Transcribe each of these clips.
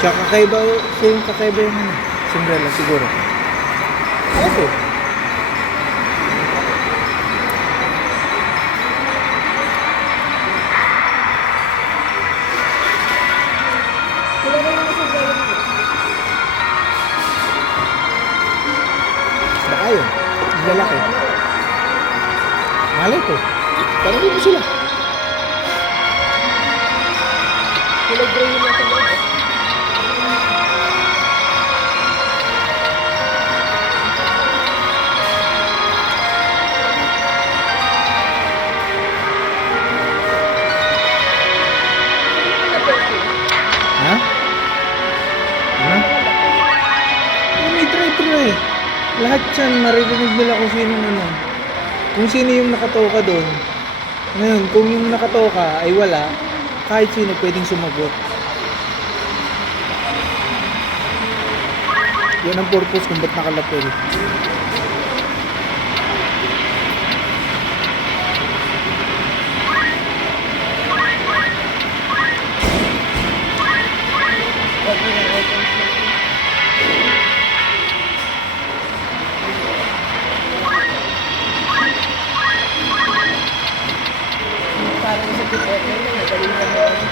Siya kakaiba, siya yung kakaiba yung ano, Cinderella siguro. Okay. Wala na naman sa gala mo. Baka yun. Ang lalaki. Malay ko. Parang dito sila. Kulay gray yung nasa loob. Ha? Ano? May try-try eh. Lahat yan, maririnig nila kung sino ano. Kung sino yung nakatoka doon. Ngayon, kung yung nakatoka ay wala, kahit sino pwedeng sumagot. Yan ang purpose kung ba't nakalapel. Parang sa tipot na yun, madali na naman.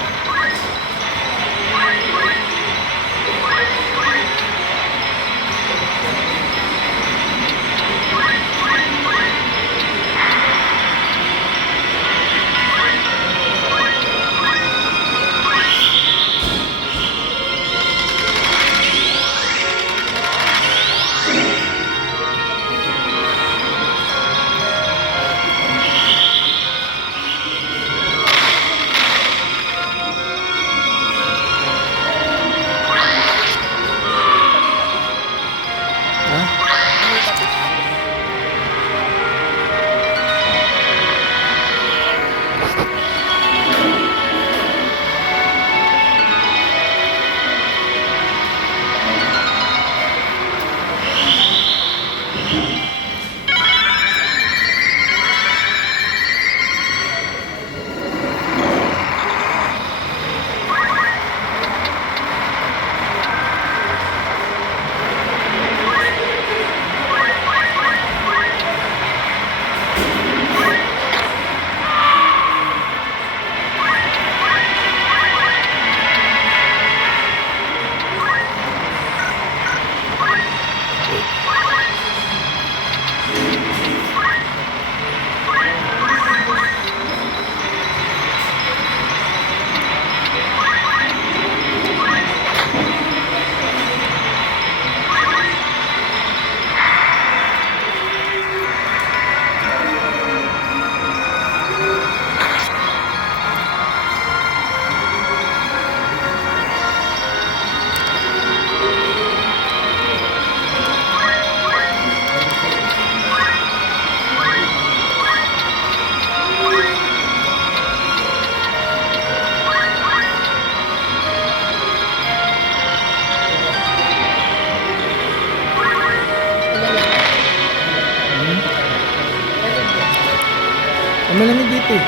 Ha? Ang malamig dito eh.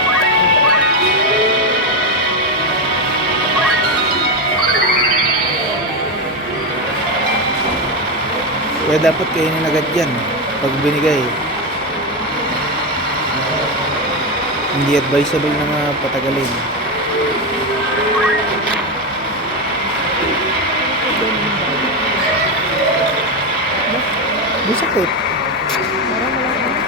Kaya dapat kainin agad yan pag binigay. Hindi advisable na mga patagalin. Di sakit. Parang wala ka.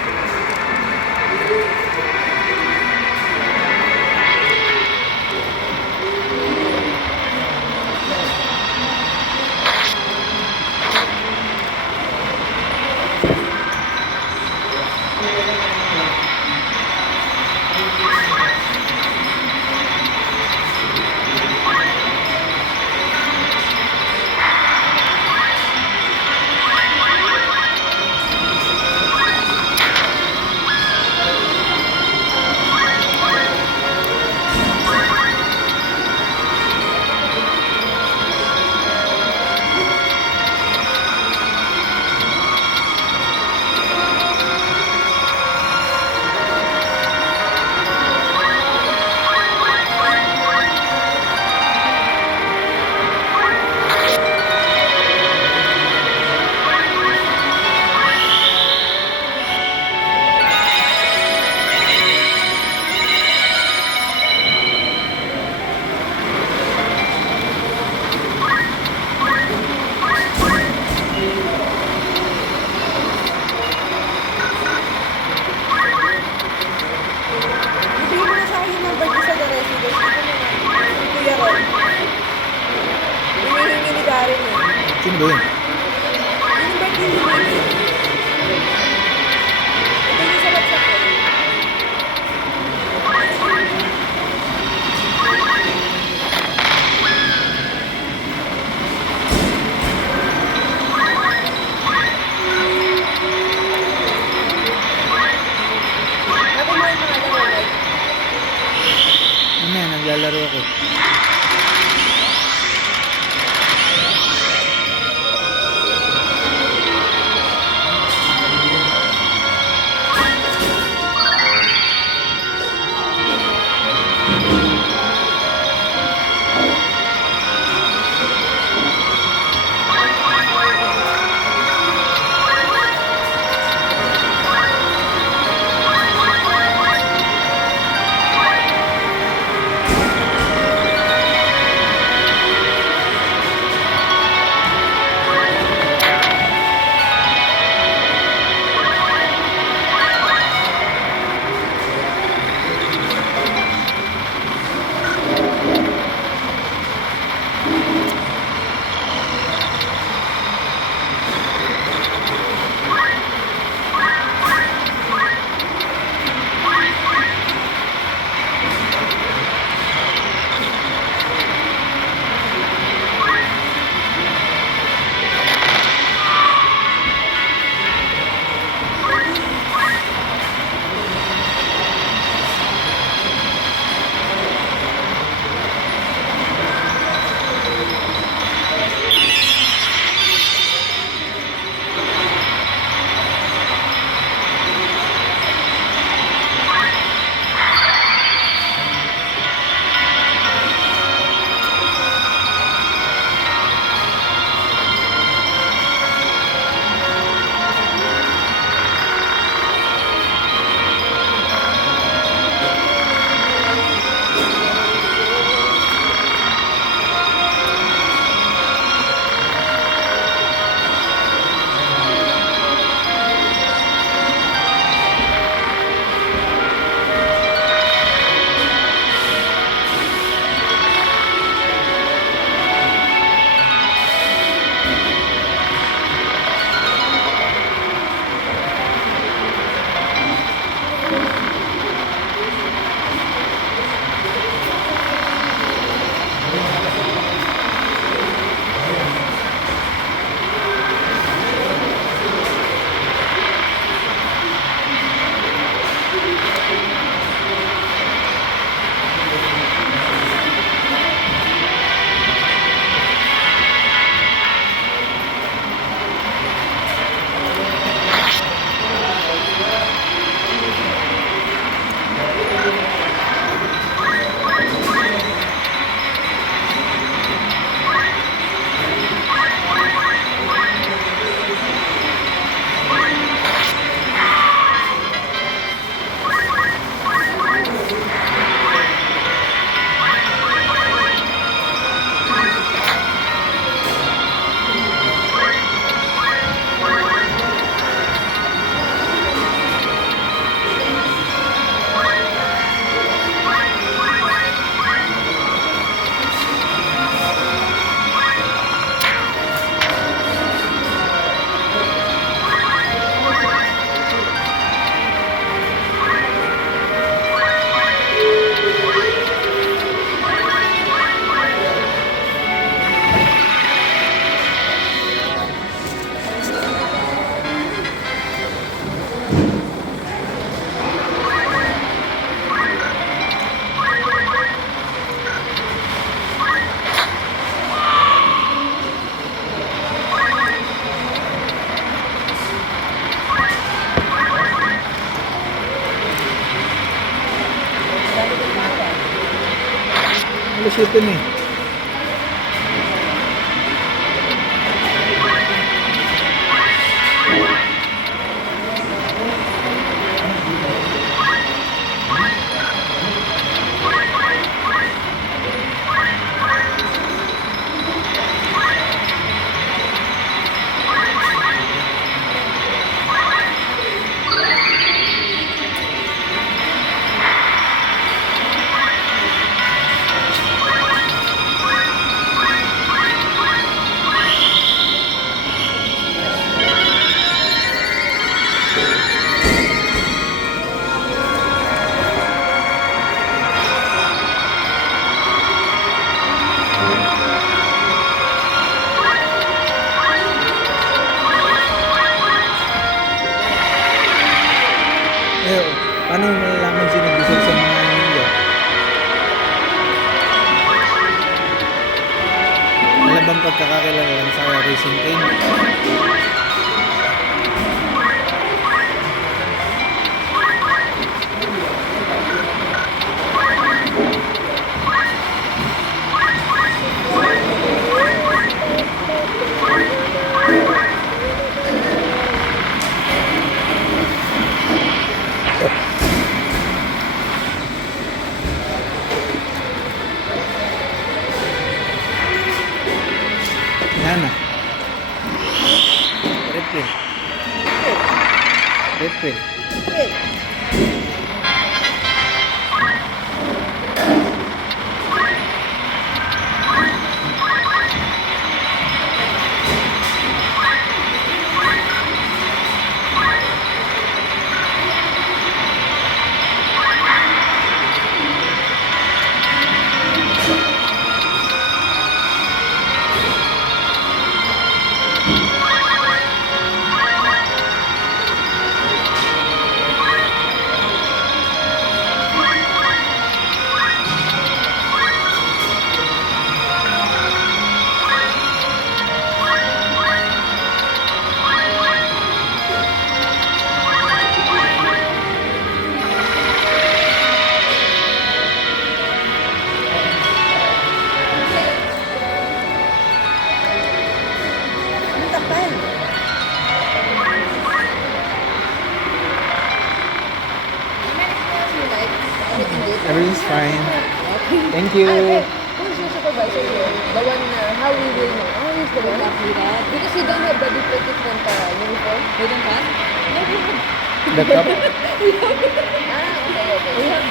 Sino ba yun? Yun yung birthday ni Mami. Ito yung sa WhatsApp ko. Sabi mo yung mga laro, like, Ano yan, naglalaro ako. Alas 7 na eh. ibang pagkakakilala lang sa Racing Cane. Yan na. Refill. Refill. Ang kapal. Everything's fine. Thank you. Who's your supervisor here? The one, how we will know? Oh, he's the one after that. Because you don't have the different uniform. We don't have? No, we have. The cup. Okay.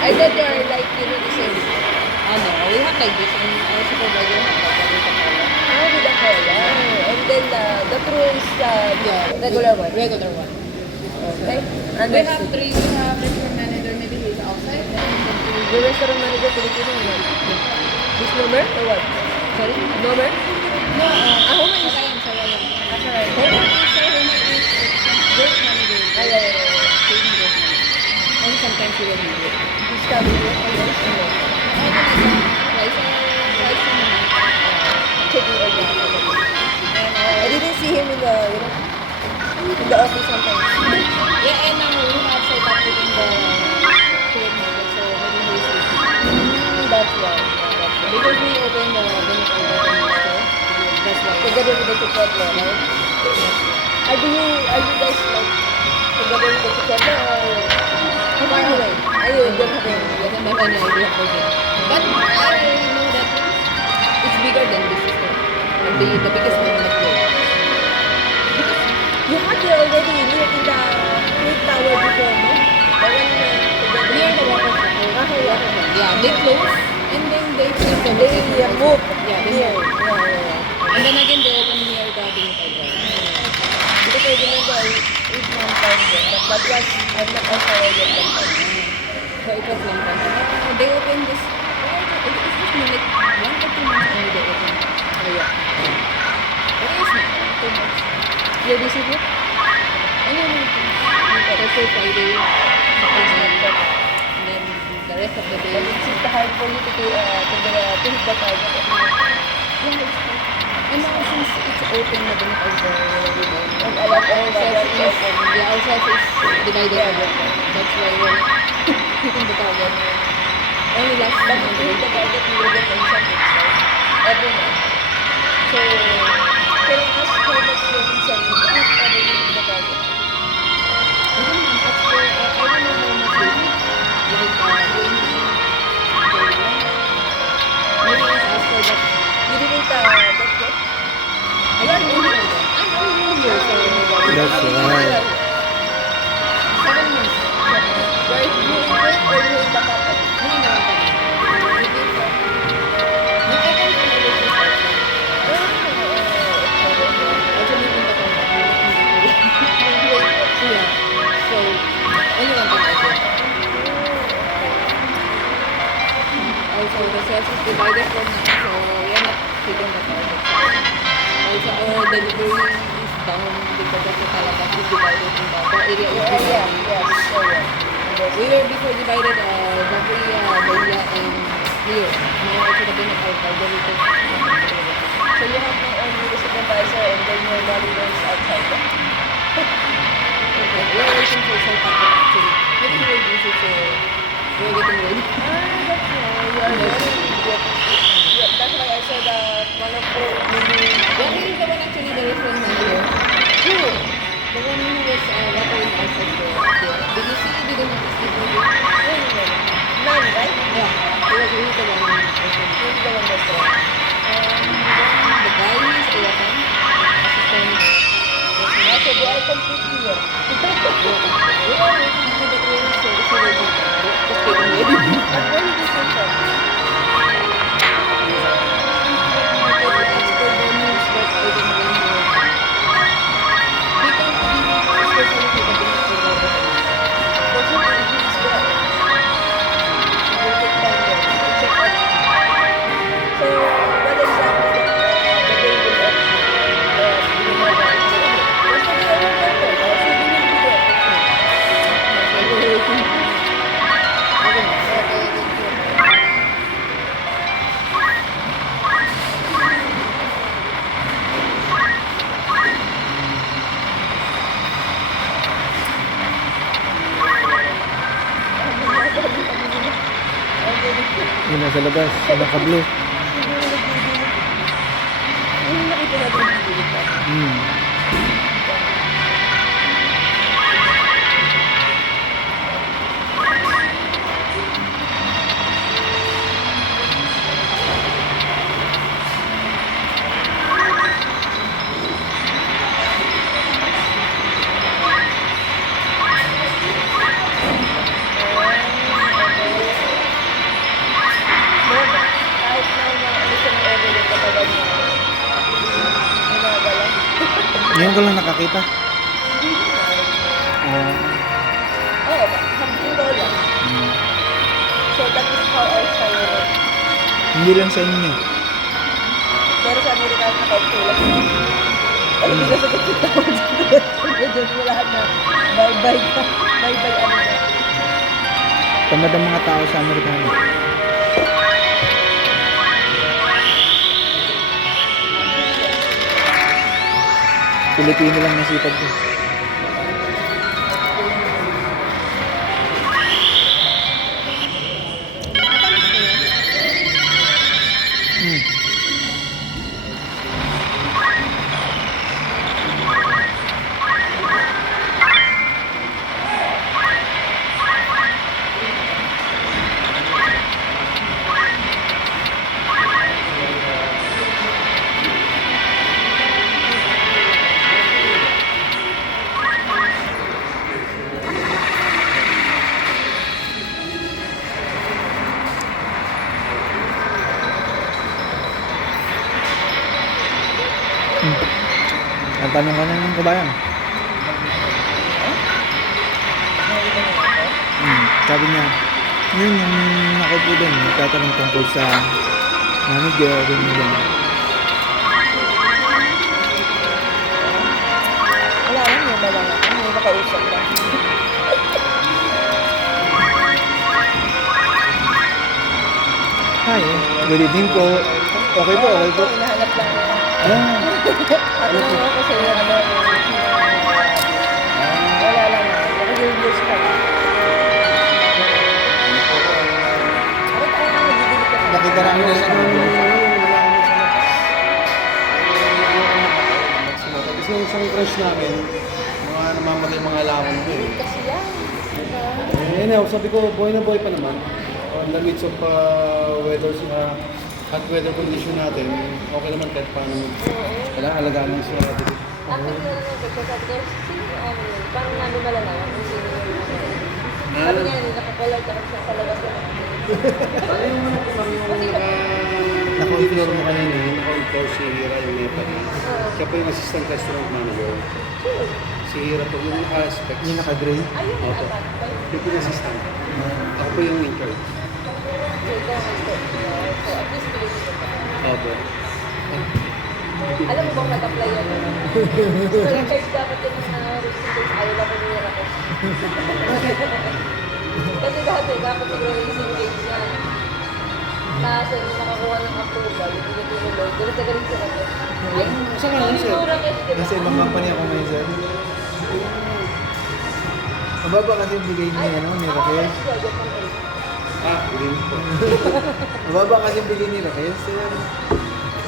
I thought they are like, the same. No, we have like this, and our supervisor has like a with the color. With the color. And then the crew is regular one. Regular one. Okay. We have three. We have restaurant manager. Maybe he's outside. Then we have three. The restaurant manager, Filipino or not? He's Nomer or what? Sorry? Nomer? No, Homa is... Sarayan. Asharay. Homa is, sir, Homa is ghost manager. Yeah. Station ghost manager. And sometimes he will be here. He's coming here. I guess. Twice a month. Checking all that. And I didn't see him in the, in the office sometimes. yeah, and we have set up within the field market, so maybe he's here. That's why. Because we opened the Benefit store. That's why. Together with the Chipotle, right? Are you guys like together with the Chipotle or far away? You don't have any. I don't have any idea for them. But I know that it's bigger than this store. And the biggest one in the place. Because you had there already near in the Twin Tower before, no? The one together. Near the water park. Yeah, they close and then they flip the They move. Yeah, they Near. move. Yeah. And then again they open near the Benefit Drive. Because I remember I ate one time there, but that was, I'm not also aware of that time. So it was long time. They opened this. It's just like 1 or 2 months only they open. Oh, yeah. It is not 2 months. You're busy here? I don't know. Thursday, Friday, Saturday, and then the rest of the day. But it's hard for you to hit the target every month. Yeah, it's fine. And now since it's open na din over And a lot of our sales products is, open. yeah, our sales is divided. Yeah. That's why we're hitting the target. Only last But month. if you hit the target, you will get incentives, right? Every month. So, can I ask how much your incentive is after you hit the target? I don't know, as per, I don't know how much it is. Like 20, 31. Maybe it's as per that. You didn't get yet? I don't know here. I'm only here, so That's How many right. years? 7 months. Where you in wait or you in the company? Hindi na lang kami. Nag-attend ko na yung start. Also, hindi na kami. Yeah. So, only one time I did. Also, the sales is divided from now, so we are not hitting the target. Also, our delivery is down because of the Talabat is divided in the area is Yeah, divided. yes. We were before divided Bavaria, Bahia, and here. Now also the Benefit are divided. So So you have your own video supervisor and then your body runs outside. Okay, we're waiting for some content actually. Maybe we'll use it for we're getting ready. That's why you are very good. Yeah, that's why I said that one of your maybe Yeah, here's the one actually, there is one man here. who? The one who was watering outside there. Did you see? Did you notice this movie? Man, right? Yeah, he was the one outside. Who's the one that's wrong? The guy is Ayatan, assistant. I said they are completely here. We are waiting for the trailer, so it's already just getting ready. But where did you come from? As per the news, but I don't know when he will. He can be especially for the business for the What's your business there? It will take time there to check out. So, what exactly the day will up? You know that it's okay. Just to be a remember, also you will be there. That's why we're waiting. Okay, thank you. Yun nasa labas, sa nakablo. Yung nakita natin yung video ka. Hmm. Doon, kahit na ano siya ng area yung katawan niya. Ginagala. Ngayon ko lang nakakita. Ah, Oo, something daw lang. hmm. So that is how our style is. Hindi lang sa inyo. Pero sa Amerika, nakautulan. Ay, hindi ka sagot yung tawag sa doon mo lahat na bye-bye ka. Bye-bye ano na. Tamad ang mga tao sa Amerikano. Pilipino lang nasipag ko. Hmm. Ang tanong ka na ng kabayan. Sabi niya, yun yung nakaupo din. Nagtatanong tungkol sa manager, ganyan. Wala lang yung malala. Hindi makausap lang. Hi, good evening po. Okay po, okay po. Hinahanap lang nila. Ah, Ano lang ako kasi ano, wala lang. Naka-reviews ka. Ano tayo na nagdidilig ka? nakita namin na sa Kasi yung isang crush namin, mga namamatay mga alaman ko eh. Kasi yan. Diba? Anyhow, sabi ko, boy na boy pa naman. On the midst of weather sa hot weather condition natin, okay naman kahit paano. Kailangan alagaan mo siya. Akin na lang ang pagkasabi ko, sino yung ano yun? Parang namin malalaman kung sino yung ano yun. Sabi niya, nakakulay ka sa palabas na. naka-ignore mo kanina. Naka-on si Hira yung Nepali. Siya po yung assistant restaurant manager. Si Hira po yung aspects. Yung naka-gray. Ayun, Opo. apat. Yung pinag-assistant. Ako po yung in charge. So, ikaw ang gusto. So, at least piling ko pa. Opo. Alam mo bang nag-apply yan? Nag-charge dapat yun ng mga recruiters. Ayaw lang pinira ko. Kasi dati, dapat siguro racing page yan. Kaso, hindi nakakuha ng approval. Sabi ko na tinulog. Galit na galit sa kanya. Ay, Saan ka lang, sir? tinura kasi diba? Nasa ibang company ako ngayon, sir. Mababa kasi yung bigay ni, ano, ni Raquel. Hindi po. Mababa kasi yung bigay ni Raquel, sir.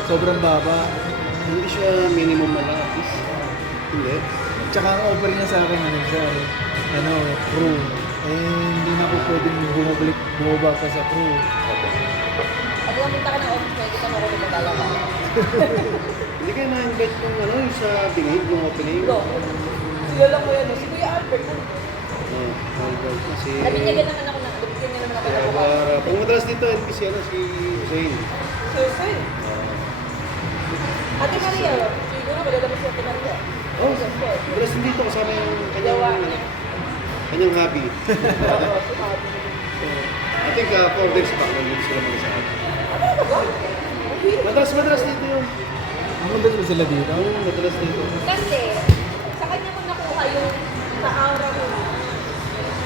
Sobrang baba. Hindi siya minimum na lang at least. Hindi. Tsaka ang offer niya sa akin, ano, sir, ano, crew. Eh, hindi na ako pwedeng bumaba pa sa crew. At pumunta ka ng office na kita mo ako lumagala ka. Hindi kayo na-invite kung ano, yung sa bingig, yung opening. No. Kilala ko yan. Si Kuya Albert. Ano? Kasi... Nabinyagan naman ako ng nabigyan niya naman ako ng bukas. Kung madalas dito, NPC, ano, si Hussein. Sir. Ate Maria, siguro malalabas si Ate Maria. Oh, madalas din dito kasama yung Gawa kanyang, niya. kanyang hobby. Oo, sumabi. I think 4 days back, nandito sila mag-asama. Ano ba? Ang hirap. Madalas dito yun. Ang madalas ba sila dito? Madalas dito. Kasi, sa kanya mo nakuha yung sa aura mo.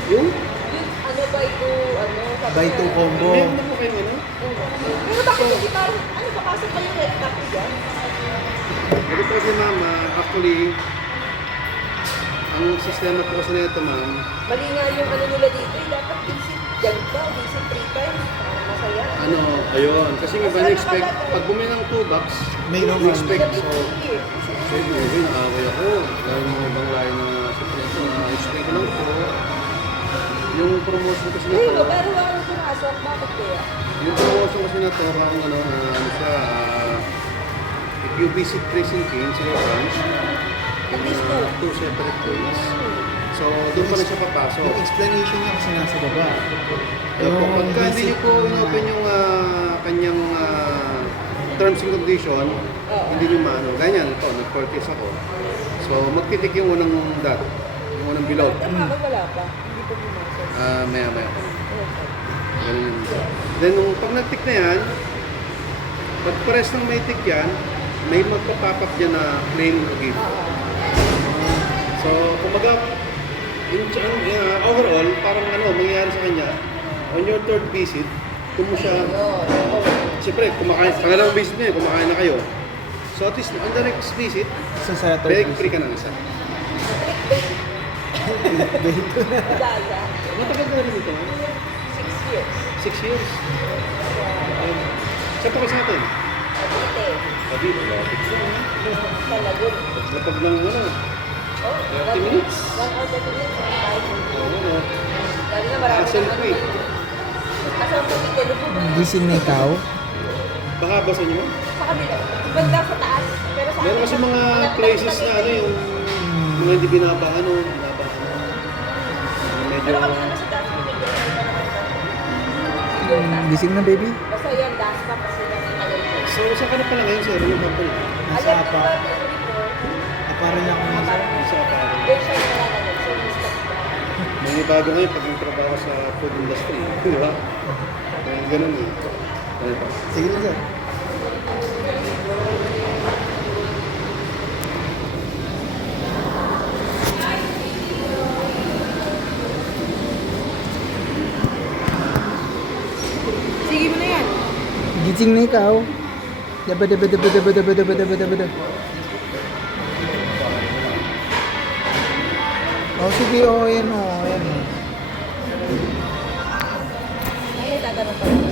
Yung? Yung ano by two, ano, sabi By niya. two combo. Meron na po kayo ano? Pero bakit hindi parang, ano, papasok kayo red tap dyan? Ito po si mama, actually, ang sistema po kasi na ito, ma'am, Mali nga yung ano nila dito, dapat visit dyan ba, visit 3 times, para masaya. ano, ayun. Kasi nga ba, na-expect, pag bumili ng 2 bucks, May na-expect, Sabi ko, siyempre, nakaway ako. Dahil mga ibang layo na siyempre ito, na-explain ko lang po. Yung promotion kasi na Hey, to, pero ang pumasok, bakit kaya? yung promotion kasi na to, parang ano siya, if you visit Tracing King, sila branch, At least two. 2 separate ways. So, doon pa na siya papasok. Yung explanation niya kasi nasa baba. Yung pagka hindi niyo po in-open yung kanyang terms and condition, hindi niyo maano. Ganyan, ito, nag-purchase ako. So, magtitik yung unang dot, yung unang bilog. Tama, wala pa. Hindi pa pumasok. Maya-maya po. Okay. Ganun yun. Then, nung pag nag-tick na yan, pag pares ng may tick yan, may magpa-pop up dyan na claim o gift. So, kumbaga, overall, parang ano, mangyayari sa kanya, on your third visit, kung mo siya, siyempre, kumakain, pangalawang visit niya, kumakain na kayo. So, at least, on the next visit, Isa sa beg third free ka ng isa. Daya. Matagal ka na rin ito, ha? 6 years. 6 years. Saan pa kasi natin? Cavite. Cavite, lapit siya. Sa Lagun. Lapag ng ano, Oh, 30 minutes. 1 hour 30 minutes. ano, Lalo na marami hassle ng free. Asal po dito po. Gising na ikaw. Baka ba sa inyo? Sa kabila. Banda sa taas. Pero sa Meron kasi akin, mga malapit places sa na Cavite. ano yung mga hindi binabahan o medyo Pero kami naman sa taas. Gising na, baby? Basta yan, das pa kasi lang yung alay ko. so saan ka na pala ngayon sir? Anong company? Nasa Alam apa. ko ba yung report? Aparel ako ngayon, sir. Sa Aparo. Doon siya nakalagay. So, stop ka. May bago ngayon pag nagtrabaho sa food industry, di ba? Kaya ganun eh. Ano pa? Sige na, sir. Sige mo na yan. Gising na ikaw. Daba, daba, daba, daba, daba, daba, daba, daba, daba. Oh, sige, oh, yan, oh, yan. Ay, tatanong pa rin.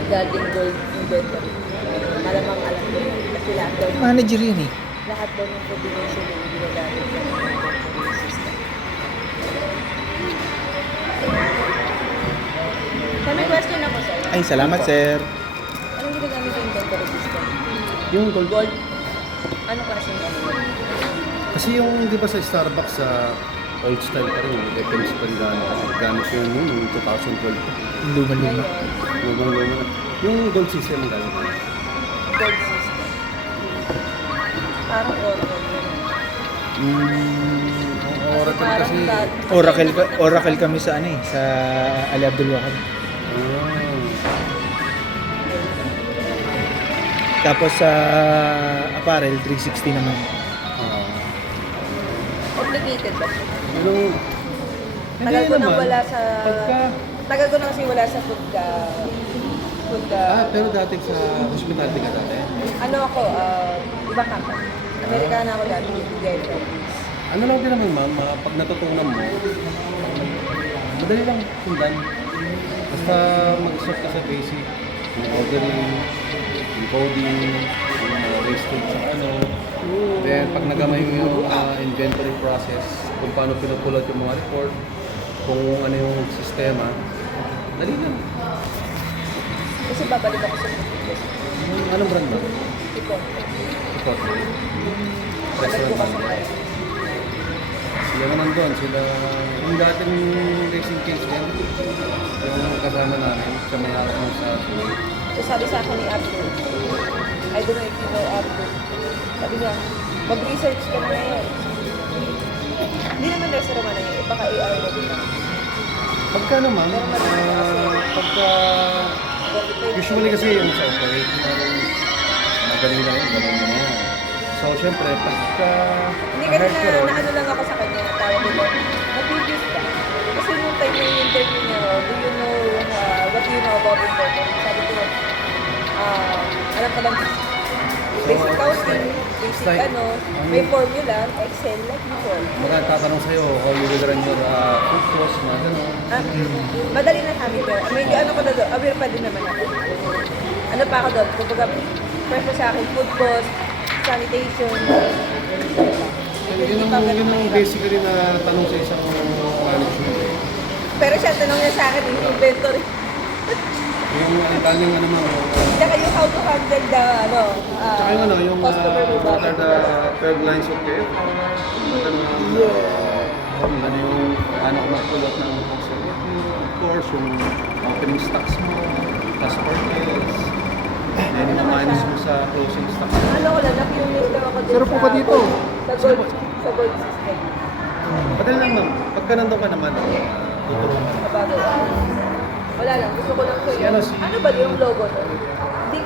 Regarding gold inventory. Malamang alam ko yun. Kasi lahat daw, Manager yun eh. lahat daw ng combination yung ginagamit sa inventory system. So, may question ako sir. Ay, salamat, sir. Anong ginagamit yung inventory system? Yung gold. Gold? Ano kasi yung gamit? Kasi yung di ba sa Starbucks sa old style pa rin, depends pa rin gamit yun noong 2012 pa. Luma-luma. Luma na. Yung gold system ang gamit. Gold system. Parang Oracle yun. Oracle kasi. Oracle kami sa ano eh, sa Ali Abdul Wahab. Tapos sa apparel, 360 naman. Complicated ba? Ano? Tagal ko nang wala sa... Pagka, Tagal ko na kasi wala sa food pero dati sa hospitality ka dati. Ano ako, ibang company. Amerikana ako dati, bigay ko. Ano lang din naman ma'am, pag natutunan mo, madali lang sundan. Basta mag-start ka sa basic, yung ordering, yung coding, yung wastage sa ano. Then pag nagamay mo yung inventory process, kung paano pinupulot yung mga report, kung ano yung sistema, dali lang. Kasi babalik ako sa business. Anong brand ba? Ito. Ito. Babalik ko Restaurant kasi ba? tayo. Sila naman doon, sila yung dating racing cage din, yung kasama namin sa may harap ng sa So sabi sa akin ni Abdul, I don't know if you know Abdul. Sabi niya, mag-research ka na ngayon. Hindi naman restaurant na yun, baka AI na din lang. Pagka naman, pagka usually kasi yung sa operate, magaling lang yun, magaling na yan. So, syempre, pagka Hindi kasi na-hire ka ron, naano lang ako sa kanya, tawag nila, na-previous ka. Kasi nung time na yung interview niya, do you know what do you know about inventory? Sabi ko, alam ka bang basic accounting, basic like, may formula, Excel, like before. Baka tatanong sa'yo, how you will run your food cost, mga gano'n. Madali na kami doon. May ano ko na doon, aware pa din naman ako. Ano pa ako doon? Kumbaga, first pa sa akin, food cost, sanitation. Yun ang basically na tanong sa isang management. Pero siya, tanong niya sa akin, yung inventory. Yung taling ano mo, Tsaka yung how to handle the, tsaka yung ano, yung customer mo ba? what are the 12 lines of care? Ano yung ano ko magpulot ng customer mo, of course, yung opening stocks mo, plus purchase, then yung minus mo sa closing stocks mo. Ano ko lang, na-curious lang ako Pero po ka dito. Sa gold system. Madali lang ma'am, pagka nandun ka naman, tuturuan ka. Kabago. Wala lang, gusto ko lang Si ano, ano ba yung logo nun? Hindi,